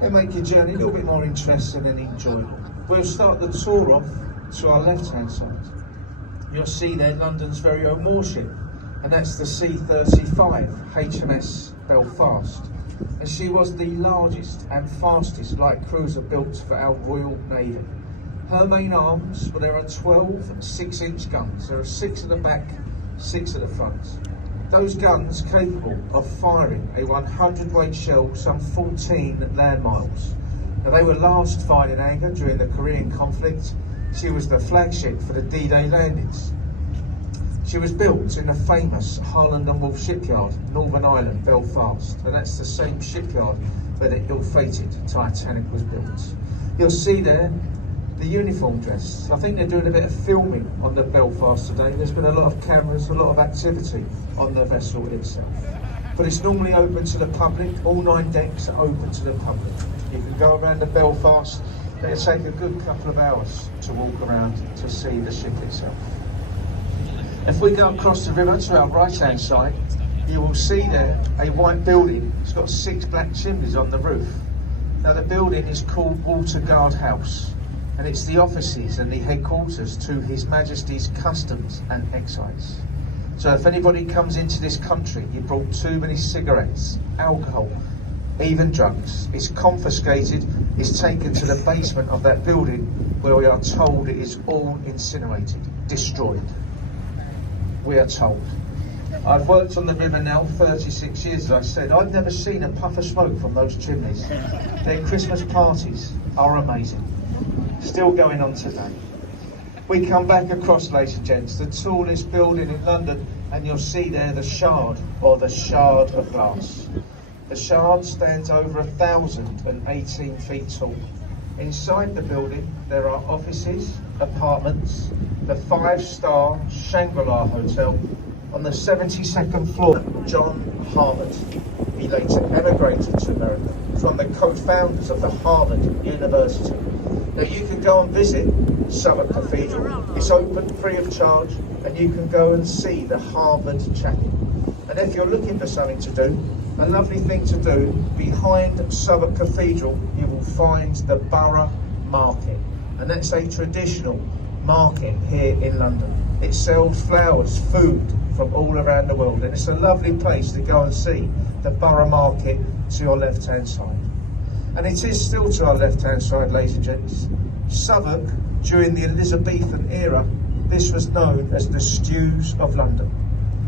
They make your journey a little bit more interesting and enjoyable. We'll start the tour off to our left-hand side. You'll see there London's very own warship, and that's the C-35 HMS Belfast. And she was the largest and fastest light cruiser built for our Royal Navy. Her main arms, well, there are 12 6-inch guns. There are 6 at the back, 6 at the front. Those guns capable of firing a 100-weight shell some 14 land miles. Now, they were last fired in anger during the Korean conflict. She was the flagship for the D-Day landings. She was built in the famous Harland and Wolff shipyard, Northern Ireland, Belfast, and that's the same shipyard where the ill-fated Titanic was built. You'll see there the uniform dress. I think they're doing a bit of filming on the Belfast today. There's been a lot of cameras, a lot of activity on the vessel itself. But it's normally open to the public. All 9 decks are open to the public. You can go around the Belfast. It'll take a good couple of hours to walk around to see the ship itself. If we go across the river to our right-hand side, you will see there a white building. It's got 6 black chimneys on the roof. Now, the building is called Water Guard House, and it's the offices and the headquarters to His Majesty's Customs and Excise. So if anybody comes into this country, you brought too many cigarettes, alcohol, even drugs, it's confiscated, it's taken to the basement of that building where we are told it is all incinerated, destroyed. We are told. I've worked on the river now 36 years, as I said. I've never seen a puff of smoke from those chimneys. Their Christmas parties are amazing. Still going on today. We come back across, ladies and gents, the tallest building in London, and you'll see there the Shard, or the Shard of Glass. The Shard stands over 1,018 feet tall. Inside the building there are offices, apartments, the 5-star Shangri-La Hotel. On the 72nd floor, John Harvard. He later emigrated to America. He's one of the co-founders of the Harvard University. Now, you can go and visit Southwark Cathedral. It's open, free of charge, and you can go and see the Harvard Chapel. And if you're looking for something to do, a lovely thing to do, behind Southwark Cathedral, you will find the Borough Market. And that's a traditional market here in London. It sells flowers, food from all around the world, and it's a lovely place to go and see the Borough Market to your left-hand side. And it is still to our left-hand side, ladies and gents. Southwark, during the Elizabethan era, this was known as the Stews of London.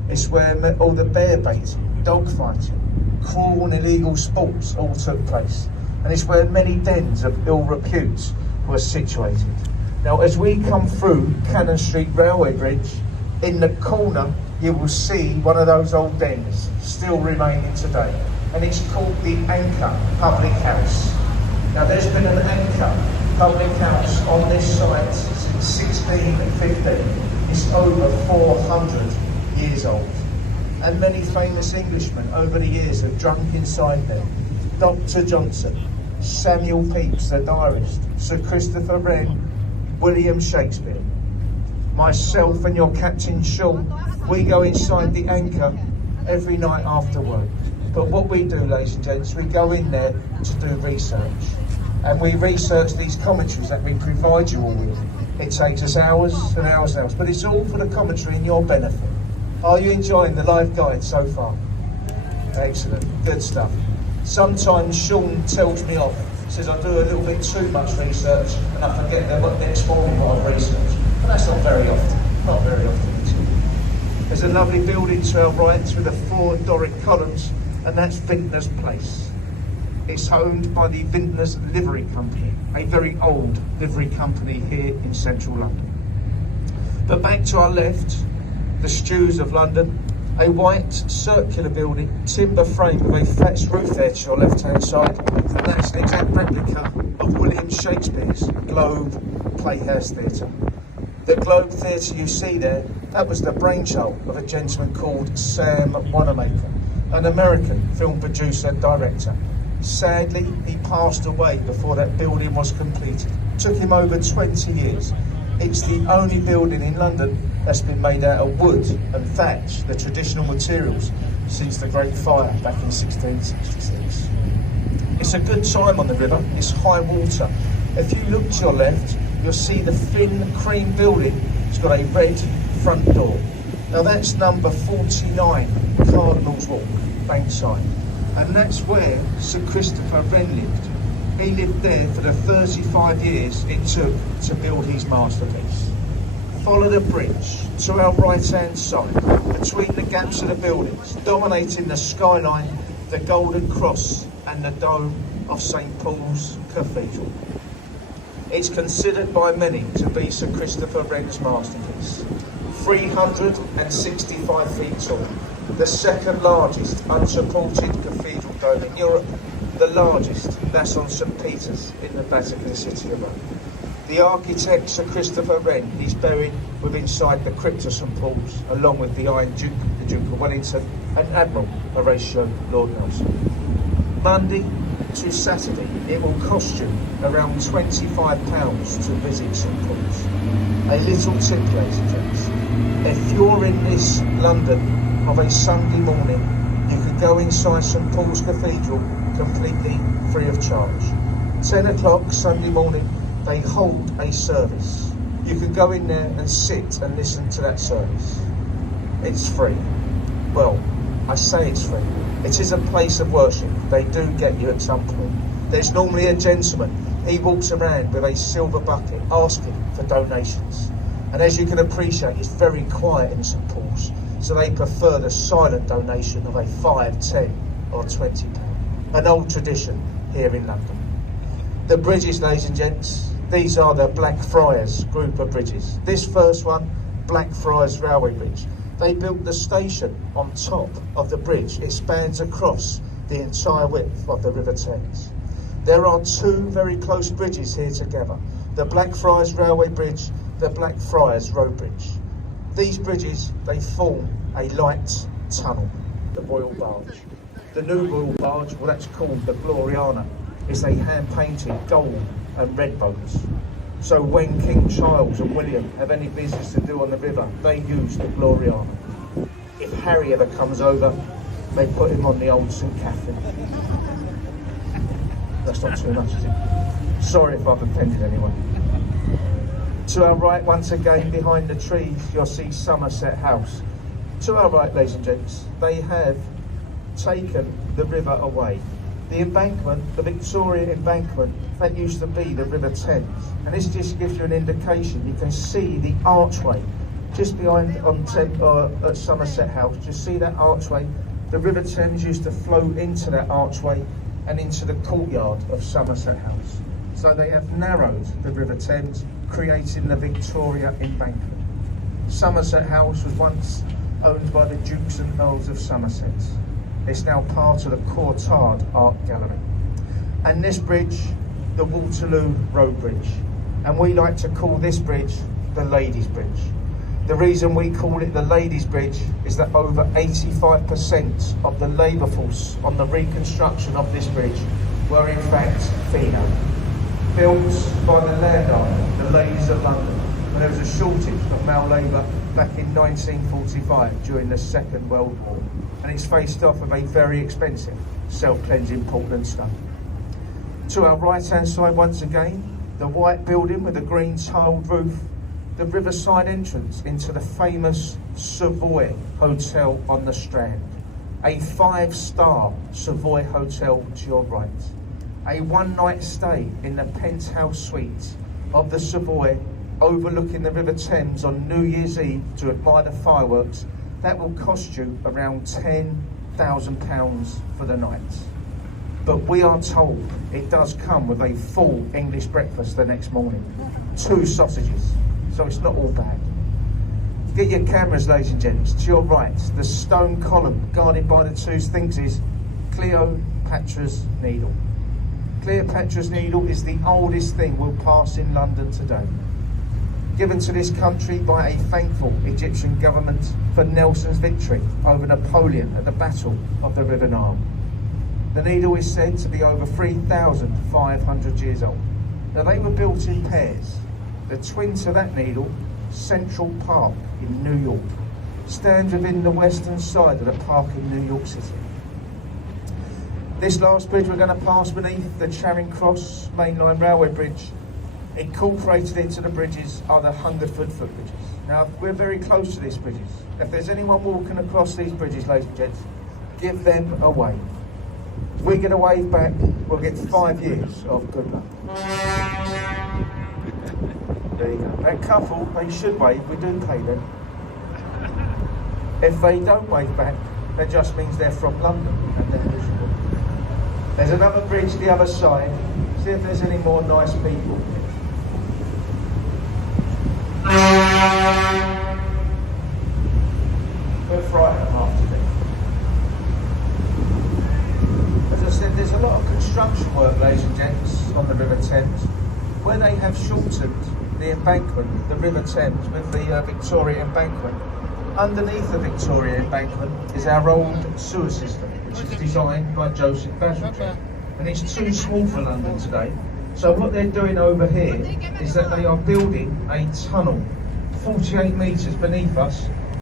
It's where all the bear baiting, dog fighting, cruel and illegal sports all took place. And it's where many dens of ill repute were situated. Now, as we come through Cannon Street Railway Bridge, in the corner you will see one of those old dens still remaining today, and it's called the Anchor Public House. Now, there's been an Anchor Public House on this site since 1615. It's over 400 years old, and many famous Englishmen over the years have drunk inside there. Dr. Johnson, Samuel Pepys, the diarist, Sir Christopher Wren, William Shakespeare. Myself and your Captain Sean, we go inside the Anchor every night after work. But what we do, ladies and gents, we go in there to do research. And we research these commentaries that we provide you all with. It takes us hours and hours and hours, but it's all for the commentary and your benefit. Are you enjoying the live guide so far? Excellent, good stuff. Sometimes Sean tells me off, says I do a little bit too much research and I forget that what next morning what I've researched. But that's not very often, not very often at all. There's a lovely building to our right with the 4 Doric columns, and that's Vintners Place. It's owned by the Vintners Livery Company, a very old livery company here in central London. But back to our left, the Stews of London, a white circular building, timber frame with a thatched roof there to your left-hand side, and that's an exact replica of William Shakespeare's Globe Playhouse Theatre. The Globe Theatre you see there, that was the brainchild of a gentleman called Sam Wanamaker, an American film producer and director. Sadly, he passed away before that building was completed. It took him over 20 years. It's the only building in London that's been made out of wood and thatch, the traditional materials, since the Great Fire back in 1666. It's a good time on the river, it's high water. If you look to your left, you'll see the thin cream building. It's got a red front door. Now that's number 49, Cardinal's Walk, Bankside. And that's where Sir Christopher Wren lived. He lived there for the 35 years it took to build his masterpiece. Follow the bridge to our right-hand side, between the gaps of the buildings, dominating the skyline, the Golden Cross and the dome of St Paul's Cathedral. It's considered by many to be Sir Christopher Wren's masterpiece. 365 feet tall, the second largest unsupported cathedral dome in Europe, the largest, that's on St Peter's in the Vatican City of Rome. The architect Sir Christopher Wren is buried within inside the crypt of St Paul's, along with the Iron Duke, the Duke of Wellington, and Admiral Horatio Lord Nelson. Monday to Saturday, it will cost you around £25 to visit St Paul's. A little tip, ladies and gents. If you're in this London of a Sunday morning, you could go inside St Paul's Cathedral completely free of charge. 10 o'clock Sunday morning, they hold a service. You can go in there and sit and listen to that service. It's free. Well, I say it's free. It is a place of worship. They do get you at some point. There's normally a gentleman. He walks around with a silver bucket asking for donations. And as you can appreciate, it's very quiet in St Paul's. So they prefer the silent donation of a £5, £10 or £20. An old tradition here in London. The bridges, ladies and gents, these are the Blackfriars group of bridges. This first one, Blackfriars Railway Bridge. They built the station on top of the bridge. It spans across the entire width of the River Thames. There are two very close bridges here together. The Blackfriars Railway Bridge, the Blackfriars Road Bridge. These bridges, they form a light tunnel. The Royal Barge. The new Royal Barge, well that's called the Gloriana, is a hand-painted gold and red boat. So when King Charles and William have any business to do on the river, they use the Gloriana. If Harry ever comes over, they put him on the old St Catherine. That's not too much, is it? Sorry if I've offended anyone. To our right, once again, behind the trees, you'll see Somerset House. To our right, ladies and gents, they have taken the river away. The embankment, the Victoria embankment, that used to be the River Thames. And this just gives you an indication. You can see the archway just behind at Somerset House. Just see that archway. The River Thames used to flow into that archway and into the courtyard of Somerset House. So they have narrowed the River Thames, creating the Victoria embankment. Somerset House was once owned by the Dukes and Earls of Somerset. It's now part of the Courtauld Art Gallery. And this bridge, the Waterloo Road Bridge. And we like to call this bridge the Ladies' Bridge. The reason we call it the Ladies' Bridge is that over 85% of the labour force on the reconstruction of this bridge were in fact female. Built by the landowner, the ladies of London, when there was a shortage of male labour back in 1945 during the Second World War. And it's faced off of a very expensive self-cleansing Portland stone. To our right-hand side once again, the white building with a green tiled roof, the riverside entrance into the famous Savoy Hotel on the Strand. A 5-star Savoy Hotel to your right. A one-night stay in the penthouse suite of the Savoy overlooking the River Thames on New Year's Eve to admire the fireworks. That will cost you around £10,000 for the night. But we are told it does come with a full English breakfast the next morning. 2 sausages, so it's not all bad. Get your cameras, ladies and gents. To your right, the stone column guarded by the 2 sphinxes, Cleopatra's Needle. Cleopatra's Needle is the oldest thing we'll pass in London today. Given to this country by a thankful Egyptian government for Nelson's victory over Napoleon at the Battle of the River Nile. The needle is said to be over 3,500 years old. Now they were built in pairs. The twin to that needle, Central Park in New York, stands within the western side of the park in New York City. This last bridge we're going to pass beneath, the Charing Cross mainline railway bridge, incorporated into the bridges are the 100-foot footbridges. Now, we're very close to these bridges. If there's anyone walking across these bridges, ladies and gents, give them a wave. If we get a wave back, we'll get 5 years of good luck. There you go. That couple, they should wave, we do pay them. If they don't wave back, that just means they're from London and they're miserable. There's another bridge the other side. See if there's any more nice people. We're frightened after this. As I said, there's a lot of construction work, ladies and gents, on the River Thames, where they have shortened the embankment, the River Thames, with the Victoria Embankment. Underneath the Victoria Embankment is our old sewer system, which is designed by Joseph Bazalgette. And it's too small for London today. So what they're doing over here is that they are building a tunnel 48 metres beneath us